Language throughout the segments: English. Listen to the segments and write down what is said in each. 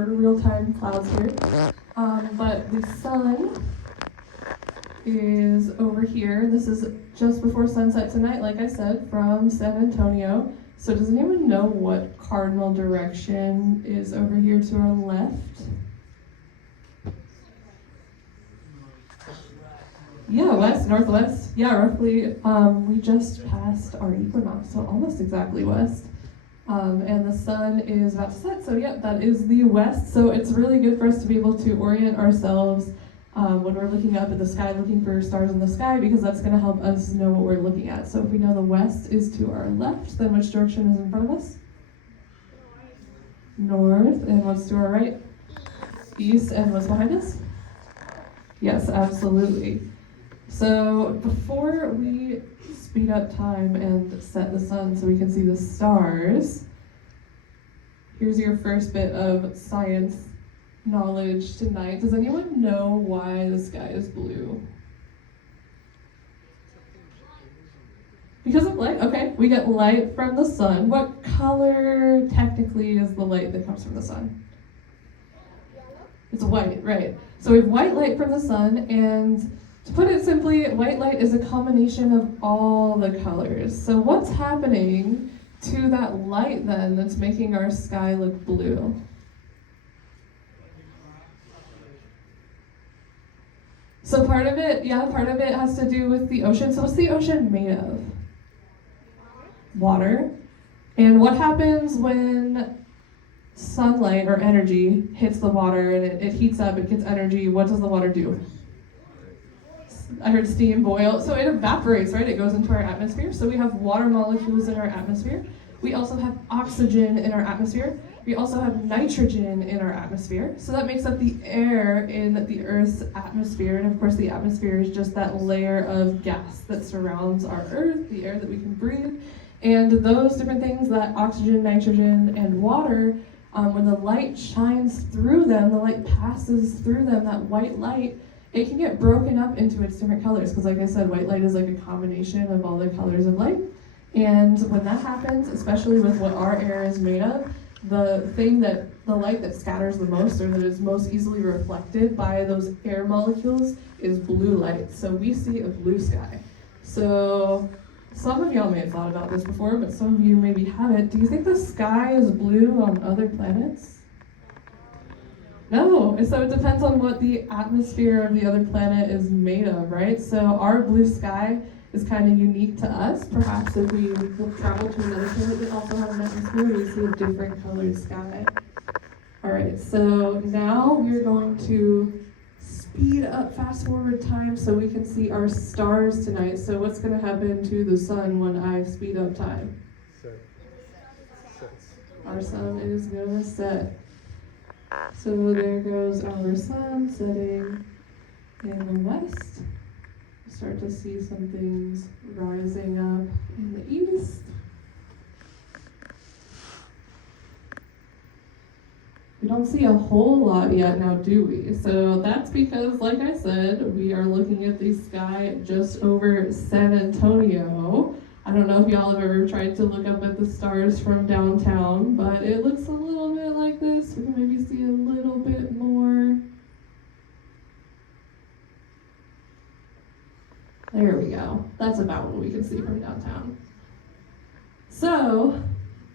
real-time clouds here. But the sun is over here. This is just before sunset tonight, like I said, from San Antonio. So does anyone know what cardinal direction is over here to our left? Yeah, west, northwest. Yeah, roughly. We just passed our equinox, so almost exactly west. And the sun is about to set, so yeah, that is the west. So it's really good for us to be able to orient ourselves when we're looking up at the sky, looking for stars in the sky, because that's going to help us know what we're looking at. So if we know the west is to our left, then which direction is in front of us? North. And what's to our right? East. And what's behind us? Yes, absolutely. So before we speed up time and set the sun so we can see the stars, here's your first bit of science knowledge tonight. Does anyone know why the sky is blue? Because of light? Okay, we get light from the sun. What color technically is the light that comes from the sun? It's white, right. So we have white light from the sun, and to put it simply, white light is a combination of all the colors. So what's happening to that light then that's making our sky look blue? So part of it has to do with the ocean. So what's the ocean made of? Water. And what happens when sunlight or energy hits the water and it heats up, it gets energy? What does the water do? I heard steam, boil. So it evaporates, right? It goes into our atmosphere. So we have water molecules in our atmosphere. We also have oxygen in our atmosphere. We also have nitrogen in our atmosphere. So that makes up the air in the Earth's atmosphere. And of course, the atmosphere is just that layer of gas that surrounds our Earth, the air that we can breathe. And those different things, that oxygen, nitrogen, and water, when the light shines through them, the light passes through them, that white light, it can get broken up into its different colors. Because like I said, white light is like a combination of all the colors of light. And when that happens, especially with what our air is made of, the light that scatters the most, or that is most easily reflected by those air molecules, is blue light. So we see a blue sky. So some of y'all may have thought about this before, but some of you maybe haven't. Do you think the sky is blue on other planets? No, so it depends on what the atmosphere of the other planet is made of, right? So our blue sky is kind of unique to us. Perhaps if we travel to another planet that also has an atmosphere, we see a different colored sky. All right, so now we're going to speed up, fast forward time so we can see our stars tonight. So what's going to happen to the sun when I speed up time? Our sun is going to set. So there goes our sun setting in the west. Start to see some things rising up in the east. We don't see a whole lot yet now, do we? So that's because, like I said, we are looking at the sky just over San Antonio. I don't know if y'all have ever tried to look up at the stars from downtown, but it looks a little bit like this. We can maybe see a little bit more. There we go. That's about what we can see from downtown. So,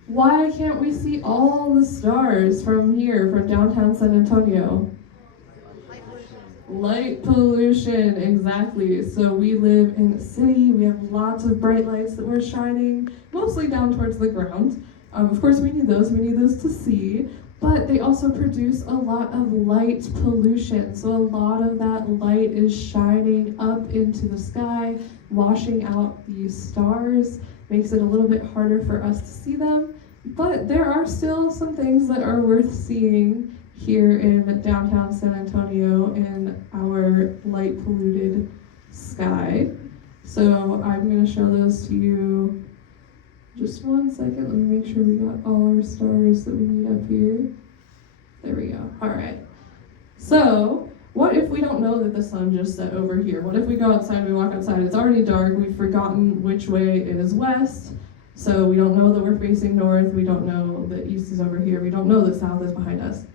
why can't we see all the stars from here, from downtown San Antonio? Light pollution, exactly. So we live in a city, we have lots of bright lights that we're shining, mostly down towards the ground. Of course we need those to see, but they also produce a lot of light pollution. So a lot of that light is shining up into the sky, washing out the stars, makes it a little bit harder for us to see them. But there are still some things that are worth seeing here in downtown San Antonio in our light polluted sky. So I'm going to show those to you. Just 1 second, let me make sure we got all our stars that we need up here. There we go. All right. So what if we don't know that the sun just set over here? What if we go outside, we walk outside, it's already dark, we've forgotten which way is west, so we don't know that we're facing north, we don't know that east is over here, we don't know that south is behind us.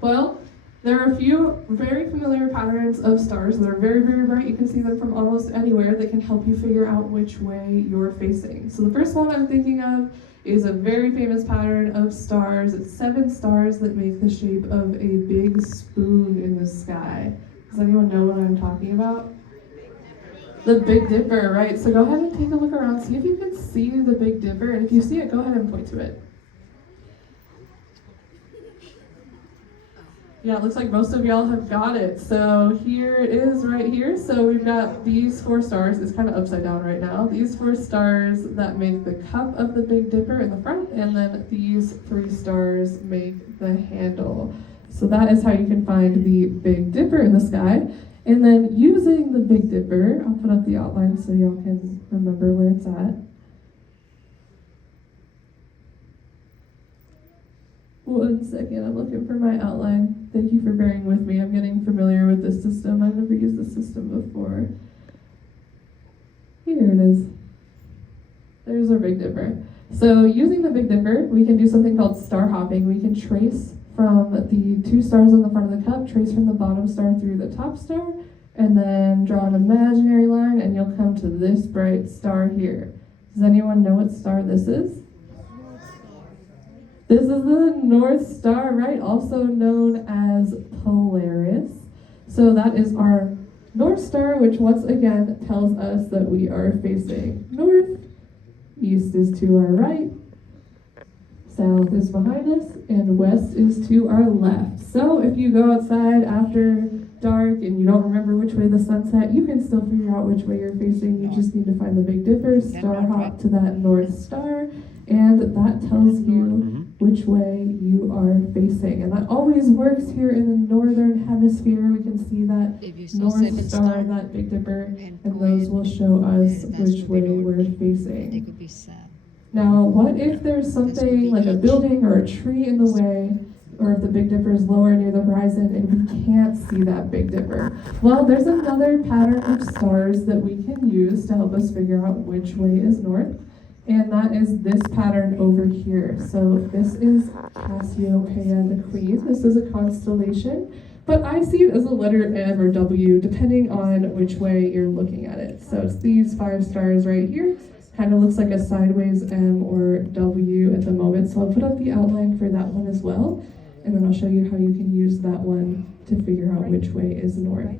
Well, there are a few very familiar patterns of stars that are very, very bright. You can see them from almost anywhere that can help you figure out which way you're facing. So the first one I'm thinking of is a very famous pattern of stars. It's 7 stars that make the shape of a big spoon in the sky. Does anyone know what I'm talking about? The Big Dipper, right? So go ahead and take a look around, see if you can see the Big Dipper, and if you see it, go ahead and point to it. Yeah, it looks like most of y'all have got it. So here it is right here. So we've got these 4 stars. It's kind of upside down right now. These 4 stars that make the cup of the Big Dipper in the front, and then these 3 stars make the handle. So that is how you can find the Big Dipper in the sky. And then using the Big Dipper, I'll put up the outline so y'all can remember where it's at. One second, I'm looking for my outline. Thank you for bearing with me. I'm getting familiar with this system. I've never used this system before. Here it is. There's our Big Dipper. So using the Big Dipper, we can do something called star hopping. We can trace from the 2 stars on the front of the cup, trace from the bottom star through the top star, and then draw an imaginary line, and you'll come to this bright star here. Does anyone know what star this is? This is the North Star, right? Also known as Polaris. So that is our North Star, which once again tells us that we are facing north, east is to our right, south is behind us, and west is to our left. So if you go outside after dark and you don't remember which way the sun set, you can still figure out which way you're facing. You just need to find the Big Dipper, star hop to that North Star, and that tells you which way you are facing. And that always works here in the northern hemisphere. We can see that North Star, that Big Dipper, and those will show us which way we're facing. Now, what if there's something like a building or a tree in the way, or if the Big Dipper is lower near the horizon and we can't see that Big Dipper? Well, there's another pattern of stars that we can use to help us figure out which way is north, and that is this pattern over here. So this is Cassiopeia the Queen. This is a constellation, but I see it as a letter M or W depending on which way you're looking at it. So it's these 5 stars right here. Kind of looks like a sideways M or W at the moment. So I'll put up the outline for that one as well, and then I'll show you how you can use that one to figure out which way is north.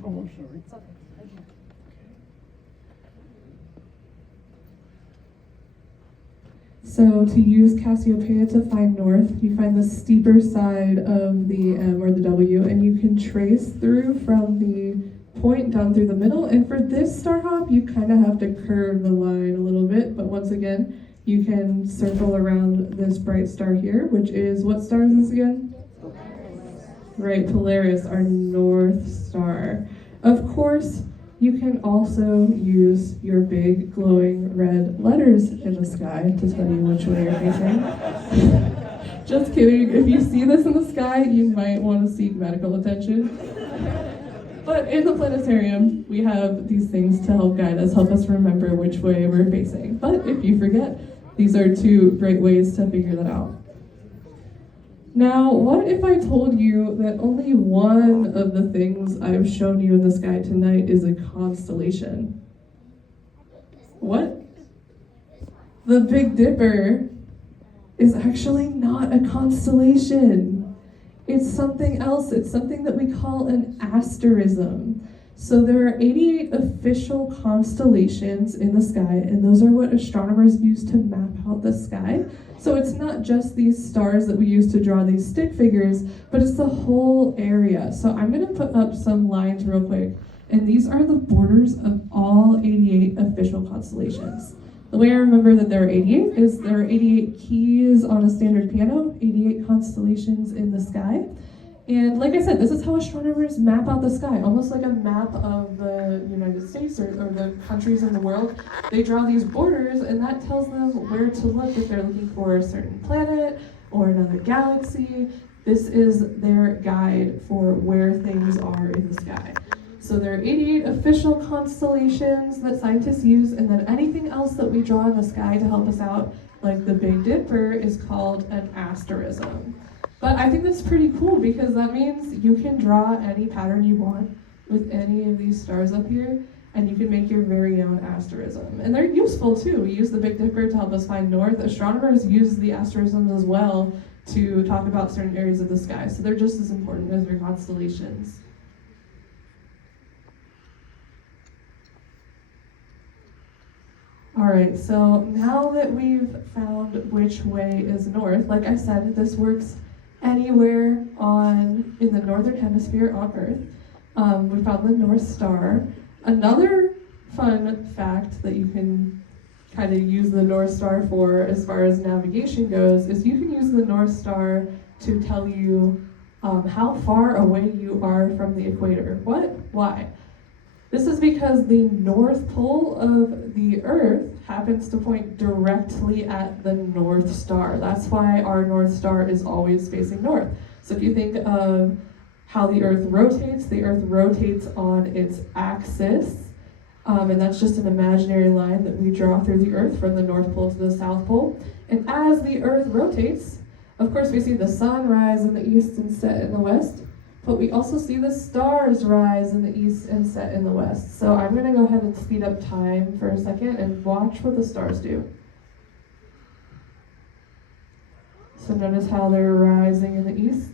So to use Cassiopeia to find north, you find the steeper side of the M or the W, and you can trace through from the point down through the middle. And for this star hop, you kind of have to curve the line a little bit, but once again, you can circle around this bright star here, which is, what star is this again? Right, Polaris, our North Star. Of course, you can also use your big glowing red letters in the sky to tell you which way you're facing. Just kidding. If you see this in the sky, you might want to seek medical attention. But in the planetarium, we have these things to help guide us, help us remember which way we're facing. But if you forget, these are 2 great ways to figure that out. Now, what if I told you that only one of the things I've shown you in the sky tonight is a constellation? What? The Big Dipper is actually not a constellation. It's something else. It's something that we call an asterism. So there are 88 official constellations in the sky, and those are what astronomers use to map out the sky. So it's not just these stars that we use to draw these stick figures, but it's the whole area. So I'm going to put up some lines real quick, and these are the borders of all 88 official constellations. The way I remember that there are 88 is there are 88 keys on a standard piano, 88 constellations in the sky. And like I said, this is how astronomers map out the sky, almost like a map of the United States or the countries in the world. They draw these borders, and that tells them where to look if they're looking for a certain planet or another galaxy. This is their guide for where things are in the sky. So there are 88 official constellations that scientists use, and then anything else that we draw in the sky to help us out, like the Big Dipper, is called an asterism. But I think that's pretty cool because that means you can draw any pattern you want with any of these stars up here, and you can make your very own asterism. And they're useful too. We use the Big Dipper to help us find north. Astronomers use the asterisms as well to talk about certain areas of the sky. So they're just as important as your constellations. All right, so now that we've found which way is north, like I said, this works anywhere in the northern hemisphere on Earth. We found the North Star. Another fun fact that you can kind of use the North Star for as far as navigation goes is you can use the North Star to tell you how far away you are from the equator. What? Why? This is because the North Pole of the Earth happens to point directly at the North Star. That's why our North Star is always facing north. So if you think of how the Earth rotates on its axis, and that's just an imaginary line that we draw through the Earth from the North Pole to the South Pole. And as the Earth rotates, of course we see the sun rise in the east and set in the west, but we also see the stars rise in the east and set in the west. So I'm going to go ahead and speed up time for a second and watch what the stars do. So notice how they're rising in the east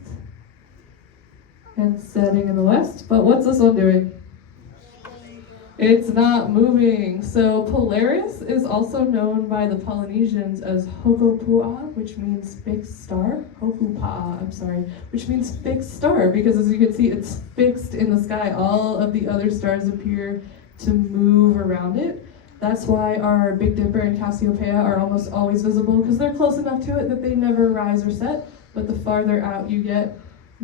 and setting in the west. But what's this one doing? It's not moving. So Polaris is also known by the Polynesians as Hokopu'a, which means fixed star. Hokupa'a, which means fixed star, because as you can see, it's fixed in the sky. All of the other stars appear to move around it. That's why our Big Dipper and Cassiopeia are almost always visible, because they're close enough to it that they never rise or set. But the farther out you get,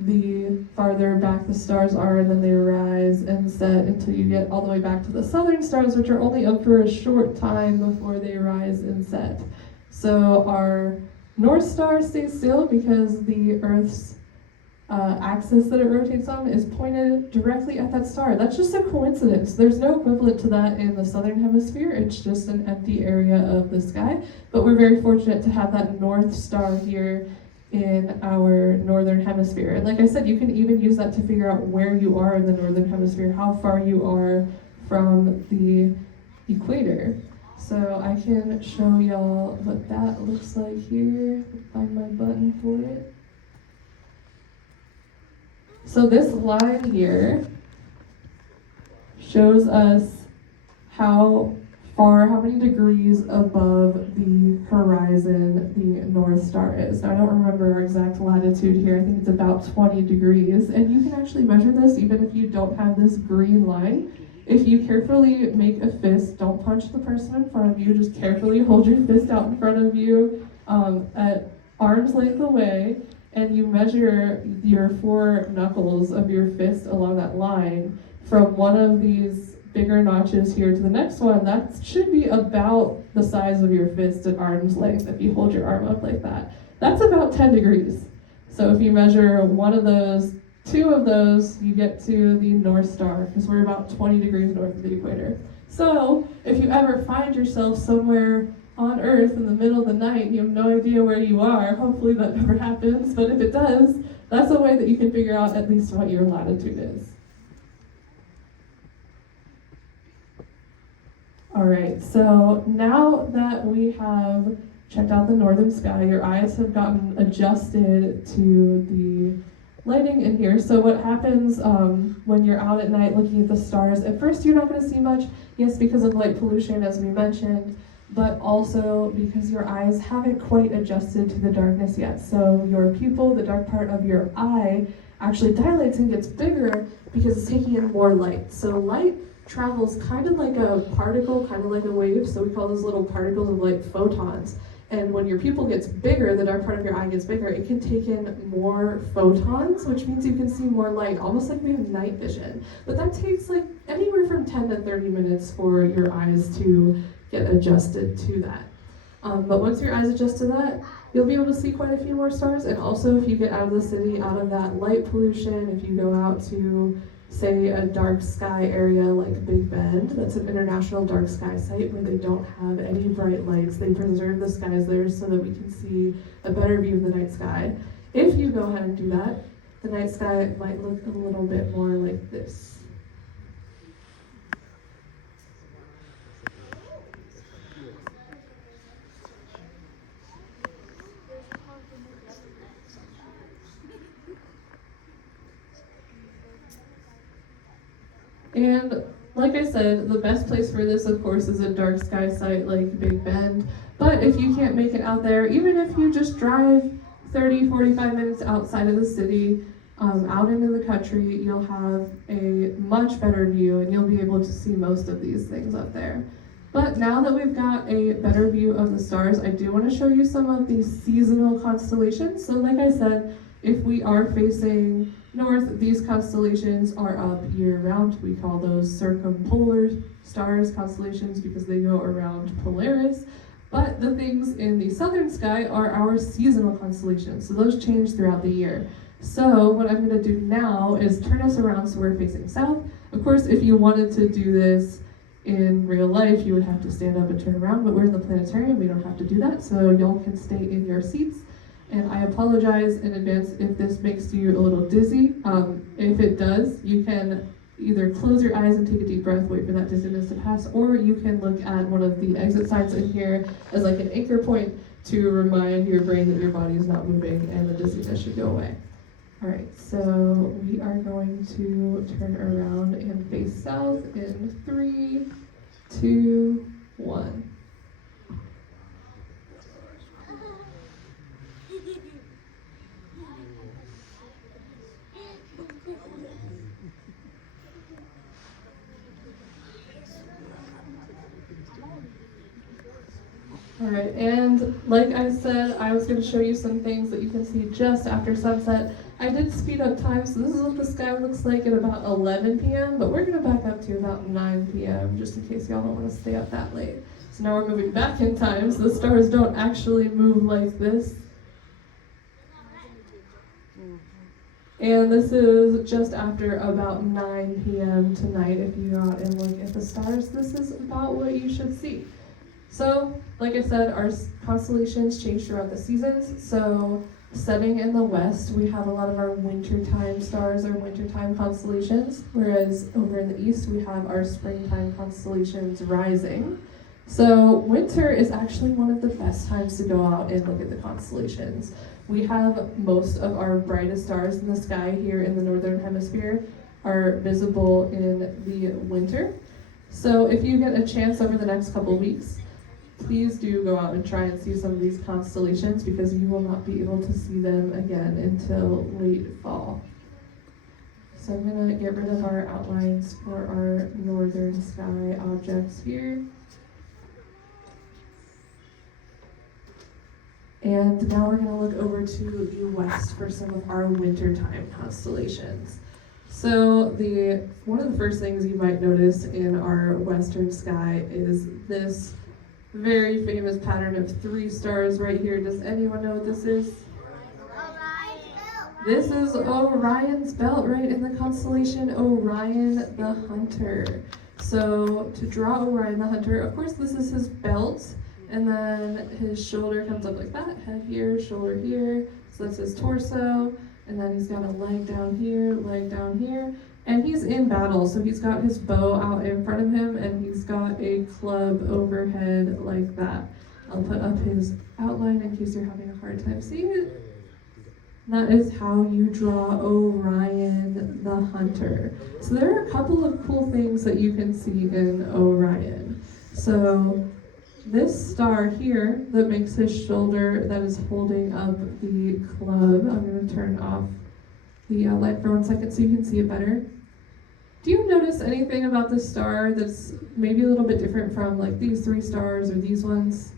the farther back the stars are, and then they rise and set until you get all the way back to the southern stars, which are only up for a short time before they rise and set. So our North Star stays still because the Earth's axis that it rotates on is pointed directly at that star. That's just a coincidence. There's no equivalent to that in the southern hemisphere. It's just an empty area of the sky. But we're very fortunate to have that North Star here in our northern hemisphere. And like I said, you can even use that to figure out where you are in the northern hemisphere, how far you are from the equator. So I can show y'all what that looks like here. Find my button for it. So this line here shows us how many degrees above the horizon the North Star is. Now I don't remember our exact latitude here. I think it's about 20 degrees. And you can actually measure this even if you don't have this green line. If you carefully make a fist, don't punch the person in front of you, just carefully hold your fist out in front of you at arm's length away, and you measure your 4 knuckles of your fist along that line from one of these bigger notches here to the next one. That should be about the size of your fist at arm's length if you hold your arm up like that. That's about 10 degrees. So if you measure one of those, 2 of those, you get to the North Star, because we're about 20 degrees north of the equator. So if you ever find yourself somewhere on Earth in the middle of the night, you have no idea where you are, hopefully that never happens, but if it does, that's a way that you can figure out at least what your latitude is. All right, so now that we have checked out the northern sky, your eyes have gotten adjusted to the lighting in here. So what happens when you're out at night looking at the stars, at first you're not going to see much, yes, because of light pollution, as we mentioned, but also because your eyes haven't quite adjusted to the darkness yet. So your pupil, the dark part of your eye, actually dilates and gets bigger because it's taking in more light. So light travels kind of like a particle, kind of like a wave, so we call those little particles of light photons. And when your pupil gets bigger, the dark part of your eye gets bigger, it can take in more photons, which means you can see more light, almost like we have night vision. But that takes like anywhere from 10 to 30 minutes for your eyes to get adjusted to that. But once your eyes adjust to that, you'll be able to see quite a few more stars. And also if you get out of the city, out of that light pollution, if you go out to say a dark sky area like Big Bend, that's an international dark sky site where they don't have any bright lights. They preserve the skies there so that we can see a better view of the night sky. If you go ahead and do that, the night sky might look a little bit more like this. And like I said, the best place for this, of course, is a dark sky site like Big Bend. But if you can't make it out there, even if you just drive 30, 45 minutes outside of the city, out into the country, you'll have a much better view and you'll be able to see most of these things up there. But now that we've got a better view of the stars, I do want to show you some of these seasonal constellations. So like I said, if we are facing north, these constellations are up year-round. We call those circumpolar stars constellations because they go around Polaris. But the things in the southern sky are our seasonal constellations, so those change throughout the year. So what I'm going to do now is turn us around so we're facing south. Of course, if you wanted to do this in real life, you would have to stand up and turn around, but we're in the planetarium, we don't have to do that, so y'all can stay in your seats. And I apologize in advance if this makes you a little dizzy. If it does, you can either close your eyes and take a deep breath, wait for that dizziness to pass, or you can look at one of the exit signs in here as like an anchor point to remind your brain that your body is not moving and the dizziness should go away. All right, so we are going to turn around and face south in 3, 2, 1. All right, and like I said, I was going to show you some things that you can see just after sunset. I did speed up time, so this is what the sky looks like at about 11 p.m., but we're going to back up to about 9 p.m., just in case y'all don't want to stay up that late. So now we're moving back in time, so the stars don't actually move like this. And this is just after about 9 p.m. tonight. If you go out and look at the stars, this is about what you should see. So, like I said, our constellations change throughout the seasons. So, setting in the west, we have a lot of our wintertime stars, our wintertime constellations, whereas over in the east, we have our springtime constellations rising. So, winter is actually one of the best times to go out and look at the constellations. We have most of our brightest stars in the sky here in the northern hemisphere are visible in the winter. So, if you get a chance over the next couple weeks, please do go out and try and see some of these constellations because you will not be able to see them again until late fall. So I'm going to get rid of our outlines for our northern sky objects here. And now we're going to look over to the west for some of our wintertime constellations. So one of the first things you might notice in our western sky is this very famous pattern of 3 stars right here. Does anyone know what this is? This is Orion's belt, right in the constellation Orion the Hunter. So to draw Orion the Hunter, of course this is his belt, and then his shoulder comes up like that, head here, shoulder here, so that's his torso, and then he's got a leg down here, and he's in battle, so he's got his bow out in front of him, and he's got a club overhead like that. I'll put up his outline in case you're having a hard time seeing it. That is how you draw Orion the Hunter. So there are a couple of cool things that you can see in Orion. So this star here that makes his shoulder that is holding up the club, I'm going to turn off the light for 1 second so you can see it better. Do you notice anything about this star that's maybe a little bit different from like these 3 stars or these ones?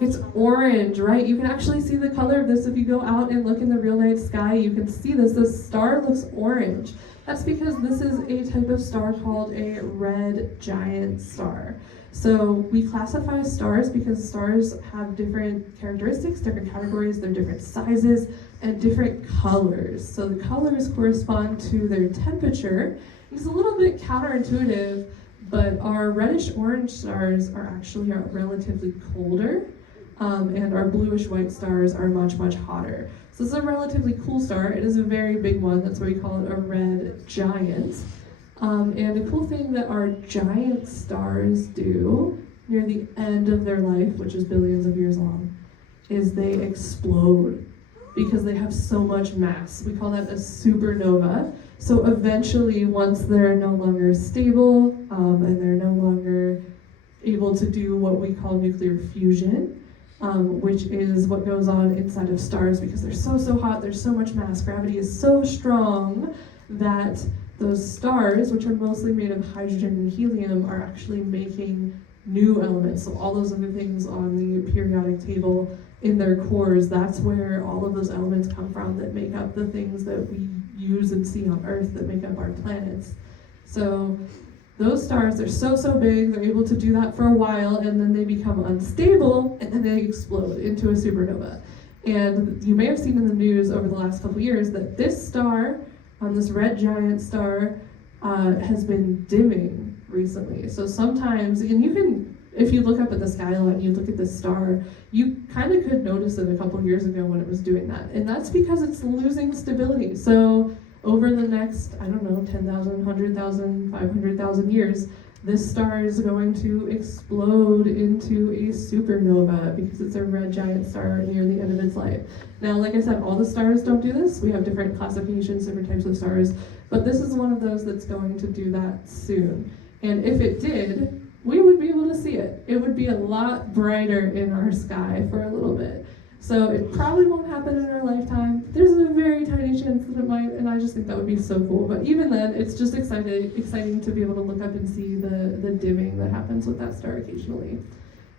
It's orange, right? You can actually see the color of this if you go out and look in the real night sky. You can see this. This star looks orange. That's because this is a type of star called a red giant star. So we classify stars because stars have different characteristics, different categories, they're different sizes, and different colors. So the colors correspond to their temperature. It's a little bit counterintuitive, but our reddish orange stars are actually relatively colder, and our bluish white stars are much, much hotter. So this is a relatively cool star. It is a very big one. That's why we call it a red giant. And the cool thing that our giant stars do near the end of their life, which is billions of years long, is they explode because they have so much mass. We call that a supernova. So eventually, once they're no longer stable and they're no longer able to do what we call nuclear fusion, which is what goes on inside of stars because they're so hot, there's so much mass, gravity is so strong that those stars, which are mostly made of hydrogen and helium, are actually making new elements. So all those other things on the periodic table in their cores, that's where all of those elements come from that make up the things that we use and see on Earth that make up our planets. So those stars, they're so big, they're able to do that for a while, and then they become unstable, and then they explode into a supernova. And you may have seen in the news over the last couple years that this star, this red giant star, has been dimming recently. So sometimes, and you can, if you look up at the skyline, you look at this star, you kind of could notice it a couple years ago when it was doing that. And that's because it's losing stability. So over the next, 10,000, 100,000, 500,000 years, this star is going to explode into a supernova because it's a red giant star near the end of its life. Now, like I said, all the stars don't do this. We have different classifications, different types of stars, but this is one of those that's going to do that soon. And if it did, we would be able to see it. It would be a lot brighter in our sky for a little bit. So it probably won't happen in our lifetime. There's a very tiny chance that it might, and I just think that would be so cool. But even then, it's just exciting to be able to look up and see the dimming that happens with that star occasionally.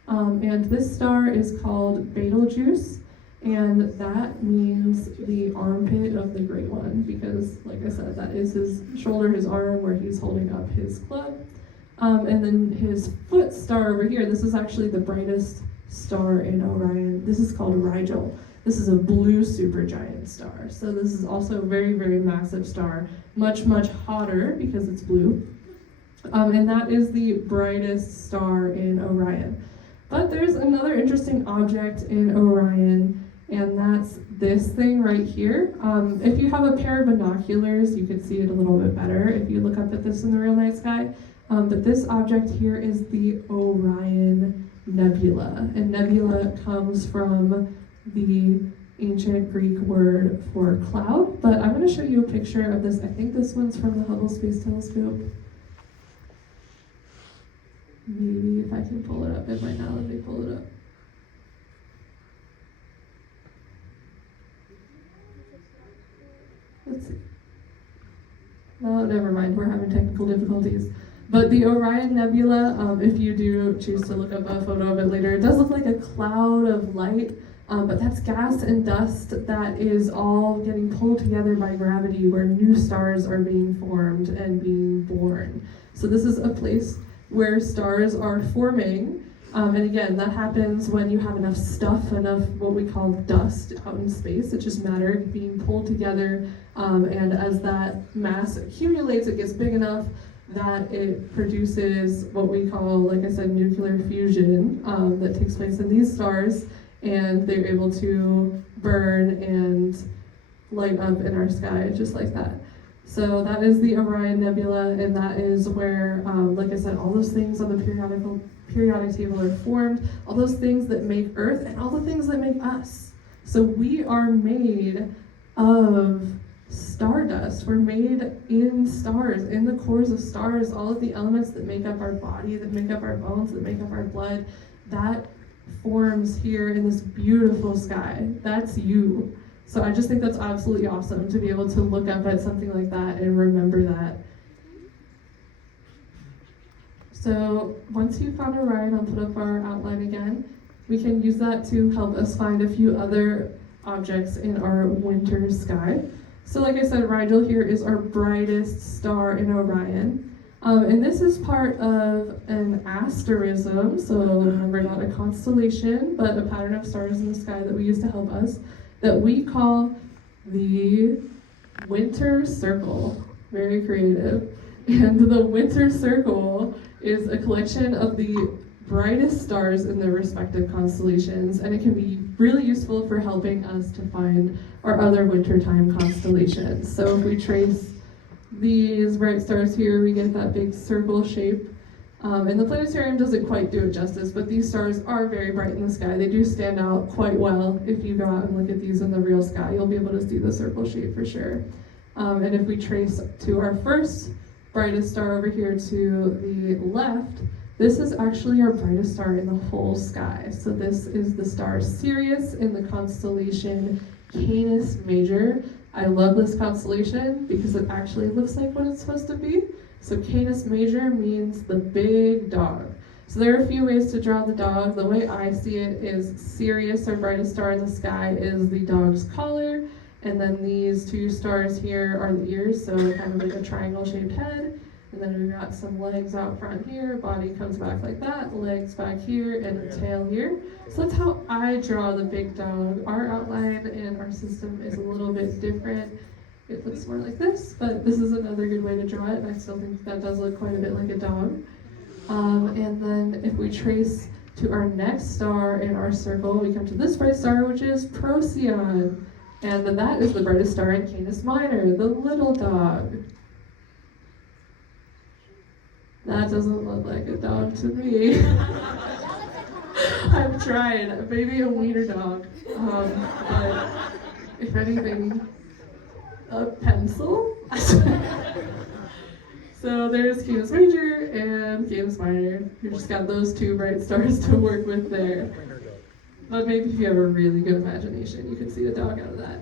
And this star is called Betelgeuse, and that means the armpit of the Great One, because, like I said, that is his shoulder, his arm, where he's holding up his club. And then his foot star over here, this is actually the brightest star in Orion. This is called Rigel. This is a blue supergiant star. So this is also a very massive star, much hotter because it's blue. And that is the brightest star in Orion. But there's another interesting object in Orion, and that's this thing right here. If you have a pair of binoculars, you can see it a little bit better if you look up at this in the real night sky. But this object here is the Orion Nebula, and nebula comes from the ancient Greek word for cloud, but I'm going to show you a picture of this. I think this one's from the Hubble Space Telescope. Maybe if I can pull it up, it might not let me pull it up. Let's see. No, never mind, we're having technical difficulties. But the Orion Nebula, if you do choose to look up a photo of it later, it does look like a cloud of light, but that's gas and dust that is all getting pulled together by gravity where new stars are being formed and being born. So this is a place where stars are forming, and again, that happens when you have enough stuff, enough what we call dust out in space. It's just matter being pulled together, and as that mass accumulates, it gets big enough that it produces what we call, like I said, nuclear fusion that takes place in these stars, and they're able to burn and light up in our sky just like that. So that is the Orion Nebula, and that is where, like I said, all those things on the periodic table are formed, all those things that make Earth, and all the things that make us. So we are made of stardust. We're made in stars, in the cores of stars. All of the elements that make up our body, that make up our bones, that make up our blood, that forms here in this beautiful sky. That's you. So I just think that's absolutely awesome to be able to look up at something like that and remember that. So once you've found Orion, I'll put up our outline again. We can use that to help us find a few other objects in our winter sky. So like I said, Rigel here is our brightest star in Orion. And this is part of an asterism, so remember, not a constellation, but a pattern of stars in the sky that we use to help us, that we call the Winter Circle. Very creative. And the Winter Circle is a collection of the brightest stars in their respective constellations, and it can be really useful for helping us to find our other wintertime constellations. So if we trace these bright stars here, we get that big circle shape. And the planetarium doesn't quite do it justice, but these stars are very bright in the sky. They do stand out quite well. If you go out and look at these in the real sky, you'll be able to see the circle shape for sure. And if we trace to our first brightest star over here to the left, this is actually our brightest star in the whole sky. So this is the star Sirius in the constellation Canis Major. I love this constellation because it actually looks like what it's supposed to be. So Canis Major means the big dog. So there are a few ways to draw the dog. The way I see it is Sirius, our brightest star in the sky, is the dog's collar. And then these two stars here are the ears, so kind of like a triangle-shaped head. And then we've got some legs out front here, body comes back like that, legs back here, and a tail here. So that's how I draw the big dog. Our outline and our system is a little bit different. It looks more like this, but this is another good way to draw it, and I still think that does look quite a bit like a dog. And then if we trace to our next star in our circle, we come to this bright star, which is Procyon. And then that is the brightest star in Canis Minor, the little dog. That doesn't look like a dog to me. I've tried, maybe a wiener dog, but if anything, a pencil. So there's Canis Major and Canis Minor. You've just got those two bright stars to work with there. But maybe if you have a really good imagination, you can see a dog out of that.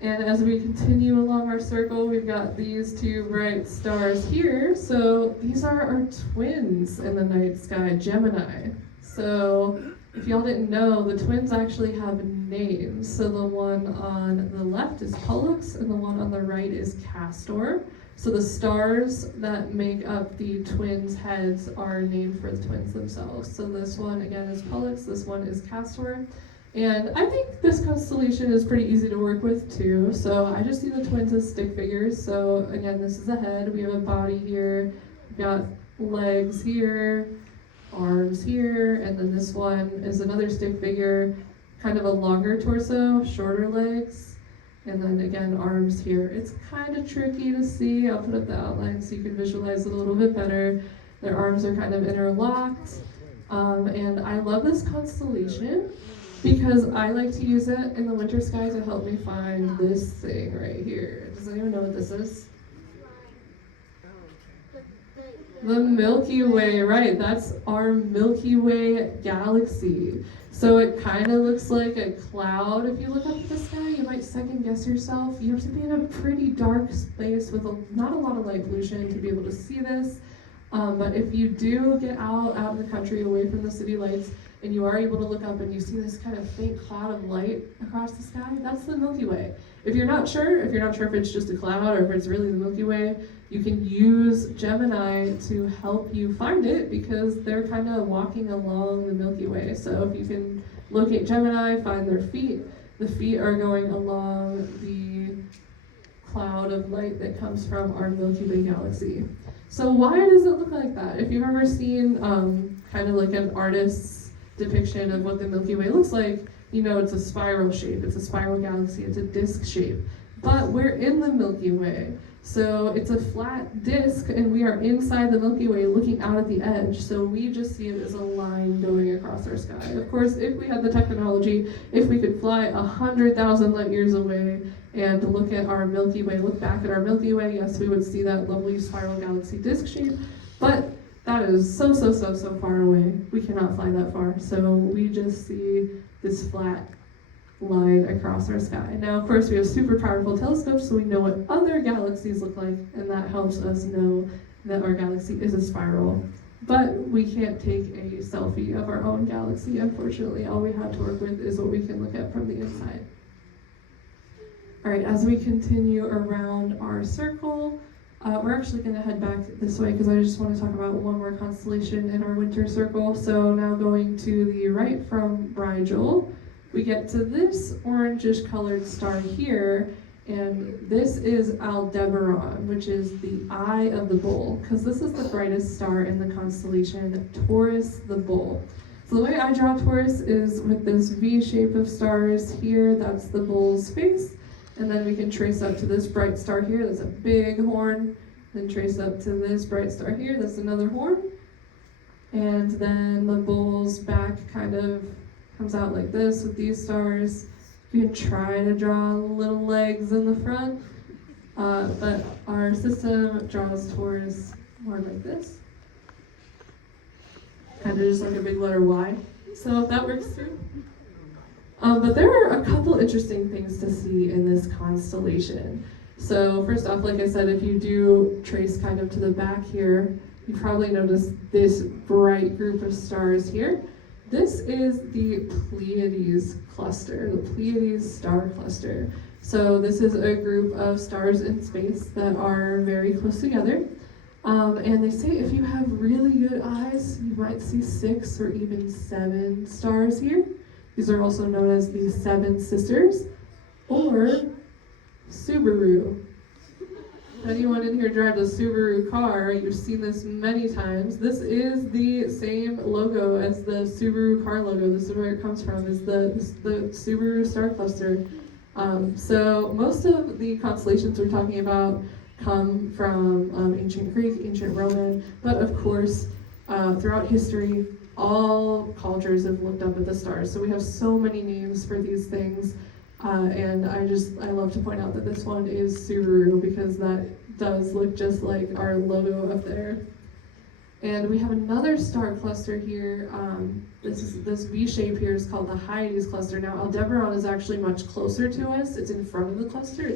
And as we continue along our circle, we've got these two bright stars here. So these are our twins in the night sky, Gemini. So if y'all didn't know, the twins actually have names. So the one on the left is Pollux, and the one on the right is Castor. So the stars that make up the twins' heads are named for the twins themselves. So this one, again, is Pollux, this one is Castor. And I think this constellation is pretty easy to work with too. So I just see the twins as stick figures. So again, this is a head, we have a body here, we've got legs here, arms here, and then this one is another stick figure, kind of a longer torso, shorter legs. And then again, arms here. It's kind of tricky to see. I'll put up the outline so you can visualize it a little bit better. Their arms are kind of interlocked. And I love this constellation because I like to use it in the winter sky to help me find this thing right here. Does anyone know what this is? The Milky Way, right? That's our Milky Way galaxy. So it kind of looks like a cloud. If you look up at the sky, you might second guess yourself. You have to be in a pretty dark space with not a lot of light pollution to be able to see this. But if you do get out in the country, away from the city lights, and you are able to look up and you see this kind of faint cloud of light across the sky, that's the Milky Way. If you're not sure if it's just a cloud or if it's really the Milky Way, you can use Gemini to help you find it because they're kind of walking along the Milky Way. So if you can locate Gemini, find their feet, the feet are going along the cloud of light that comes from our Milky Way galaxy. So why does it look like that? If you've ever seen kind of like an artist's depiction of what the Milky Way looks like, you know it's a spiral shape, it's a spiral galaxy, it's a disc shape. But we're in the Milky Way. So it's a flat disk and we are inside the Milky Way looking out at the edge. So we just see it as a line going across our sky. Of course, if we had the technology, if we could fly 100,000 light years away and look at our Milky Way, look back at our Milky Way, yes, we would see that lovely spiral galaxy disk shape. But that is so far away. We cannot fly that far. So we just see this flat line across our sky. Now, of course, we have super powerful telescopes, so we know what other galaxies look like, and that helps us know that our galaxy is a spiral. But we can't take a selfie of our own galaxy, unfortunately. All we have to work with is what we can look at from the inside. All right, as we continue around our circle, we're actually going to head back this way because I just want to talk about one more constellation in our winter circle. So now going to the right from Rigel, we get to this orangish colored star here, and this is Aldebaran, which is the eye of the bull, because this is the brightest star in the constellation Taurus the Bull. So the way I draw Taurus is with this V shape of stars here. That's the bull's face. And then we can trace up to this bright star here. That's a big horn. Then trace up to this bright star here. That's another horn. And then the bull's back kind of comes out like this with these stars. You can try to draw little legs in the front. But our system draws Taurus more like this. Kind of just like a big letter Y. So that works too. But there are a couple interesting things to see in this constellation. So first off, like I said, if you do trace kind of to the back here, you probably notice this bright group of stars here. This is the Pleiades cluster, the Pleiades star cluster. So this is a group of stars in space that are very close together. And they say if you have really good eyes, you might see 6 or even 7 stars here. These are also known as the Seven Sisters, or Subaru. Anyone in here drives a Subaru car, you've seen this many times. This is the same logo as the Subaru car logo. This is where it comes from, is the Subaru star cluster. So most of the constellations we're talking about come from ancient Greek, ancient Roman, but of course, throughout history, all cultures have looked up at the stars. So we have so many names for these things. And I love to point out that this one is Subaru because that does look just like our logo up there. And we have another star cluster here. This V shape here is called the Hyades cluster. Now Aldebaran is actually much closer to us. It's in front of the cluster.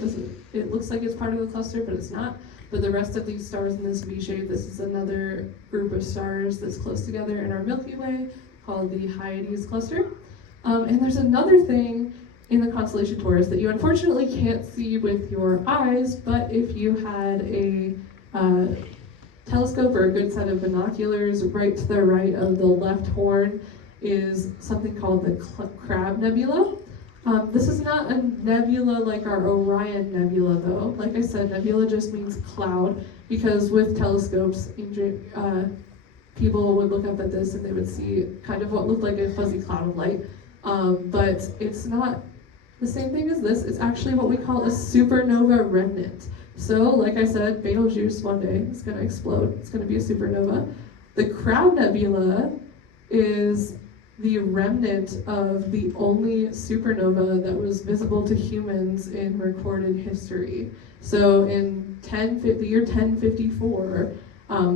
It looks like it's part of the cluster, but it's not. But the rest of these stars in this V shape, this is another group of stars that's close together in our Milky Way called the Hyades cluster. And there's another thing in the constellation Taurus that you unfortunately can't see with your eyes, but if you had a telescope or a good set of binoculars, right to the right of the left horn is something called the Crab Nebula. This is not a nebula like our Orion Nebula though. Like I said, nebula just means cloud, because with telescopes, people would look up at this and they would see kind of what looked like a fuzzy cloud of light. But it's not the same thing as this. It's actually what we call a supernova remnant. So, like I said, Betelgeuse one day is going to explode. It's going to be a supernova. The Crab Nebula is the remnant of the only supernova that was visible to humans in recorded history. So in the year 1054,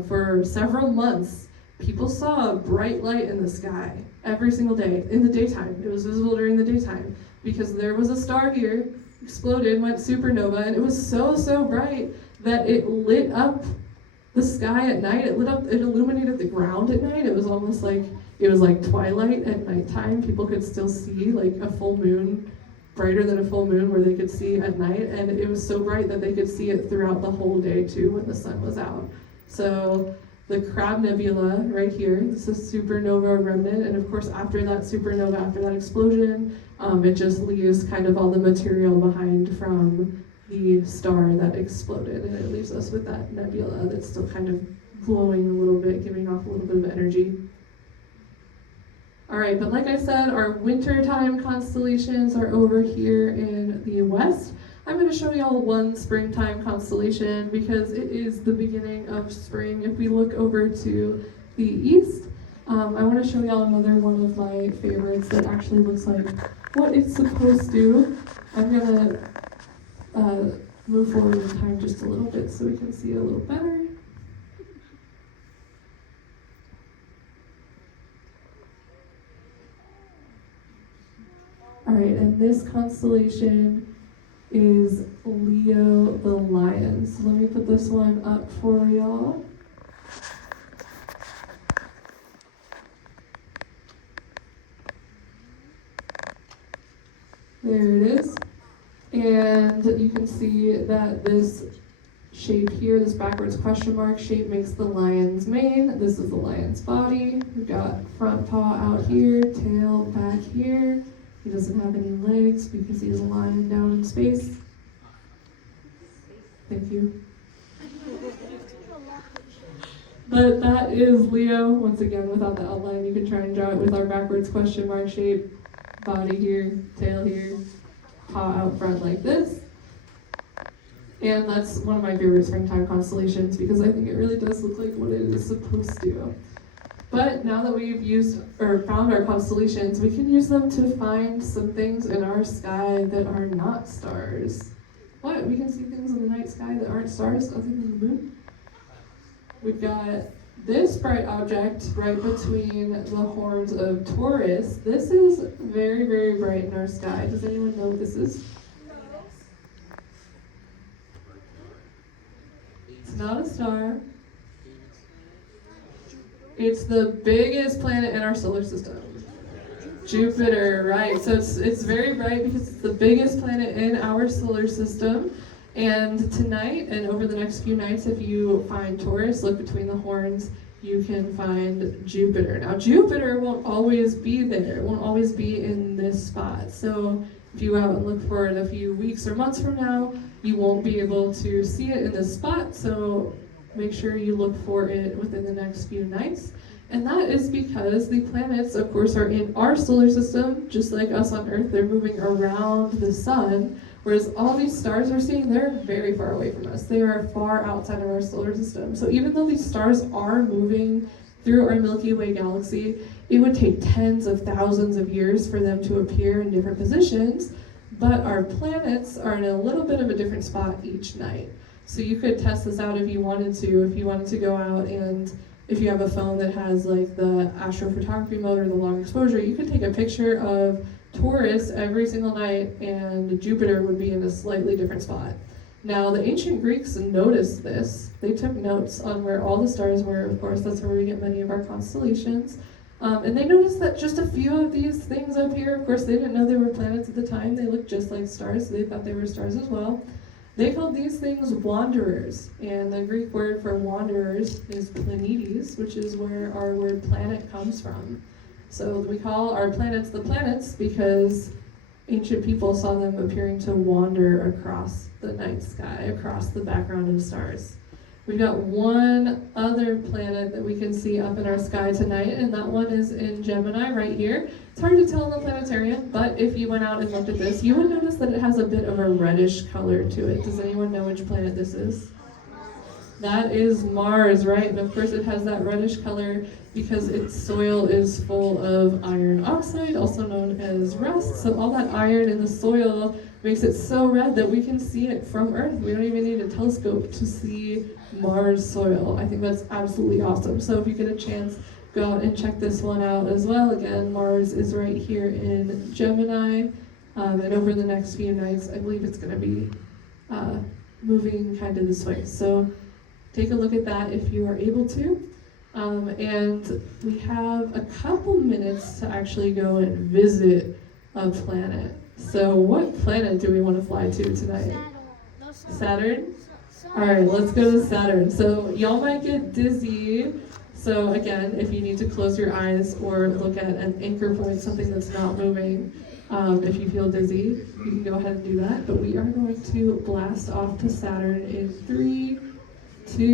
for several months, people saw a bright light in the sky every single day in the daytime. It was visible during the daytime because there was a star here, exploded, went supernova, and it was so bright that it lit up the sky at night. It illuminated the ground at night. It was almost like twilight at nighttime. People could still see like a full moon, brighter than a full moon, where they could see at night, and it was so bright that they could see it throughout the whole day too when the sun was out. So the Crab Nebula right here, this is supernova remnant, and of course after that supernova, after that explosion, it just leaves kind of all the material behind from the star that exploded, and it leaves us with that nebula that's still kind of glowing a little bit, giving off a little bit of energy. All right, but like I said, our wintertime constellations are over here in the west. I'm going to show y'all one springtime constellation because it is the beginning of spring. If we look over to the east, I want to show y'all another one of my favorites that actually looks like what it's supposed to. I'm going to move forward in time just a little bit so we can see it a little better. All right, and this constellation is Leo the Lion. So let me put this one up for y'all. There it is. And you can see that this shape here, this backwards question mark shape, makes the lion's mane. This is the lion's body. We've got front paw out here, tail back here. He doesn't have any legs because he's a lion down in space. Thank you. But that is Leo. Once again, without the outline, you can try and draw it with our backwards question mark shape. Body here, tail here, paw out front like this. And that's one of my favorite springtime constellations because I think it really does look like what it is supposed to. But now that we've used or found our constellations, we can use them to find some things in our sky that are not stars. What? We can see things in the night sky that aren't stars other than the moon? We've got this bright object right between the horns of Taurus. This is very, very bright in our sky. Does anyone know what this is? It's not a star. It's the biggest planet in our solar system. Jupiter, right. So it's very bright because it's the biggest planet in our solar system. And tonight and over the next few nights, if you find Taurus, look between the horns, you can find Jupiter. Now, Jupiter won't always be there. It won't always be in this spot. So if you go out and look for it a few weeks or months from now, you won't be able to see it in this spot. So make sure you look for it within the next few nights. And that is because the planets, of course, are in our solar system, just like us on Earth. They're moving around the sun. Whereas all these stars we're seeing, they're very far away from us. They are far outside of our solar system. So even though these stars are moving through our Milky Way galaxy, it would take tens of thousands of years for them to appear in different positions. But our planets are in a little bit of a different spot each night. So you could test this out if you wanted to. If you wanted to go out and if you have a phone that has like the astrophotography mode or the long exposure, you could take a picture of Taurus every single night and Jupiter would be in a slightly different spot. Now, the ancient Greeks noticed this. They took notes on where all the stars were. Of course, that's where we get many of our constellations. And they noticed that just a few of these things up here, of course, they didn't know they were planets at the time. They looked just like stars, so they thought they were stars as well. They called these things wanderers, and the Greek word for wanderers is planetes, which is where our word planet comes from. So we call our planets the planets because ancient people saw them appearing to wander across the night sky, across the background of stars. We've got one other planet that we can see up in our sky tonight, and that one is in Gemini right here. It's hard to tell in the planetarium, but if you went out and looked at this, you would notice that it has a bit of a reddish color to it. Does anyone know which planet this is? That is Mars, right? And of course it has that reddish color because its soil is full of iron oxide, also known as rust. So all that iron in the soil makes it so red that we can see it from Earth. We don't even need a telescope to see Mars soil. I think that's absolutely awesome. So if you get a chance, go out and check this one out as well. Again, Mars is right here in Gemini. And over the next few nights, I believe it's going to be moving kind of this way. So take a look at that if you are able to. And we have a couple minutes to actually go and visit a planet. So what planet do we want to fly to tonight? Saturn? All right, let's go to Saturn. So y'all might get dizzy. So again, if you need to close your eyes or look at an anchor point, something that's not moving, if you feel dizzy, you can go ahead and do that. But we are going to blast off to Saturn in 3, 2,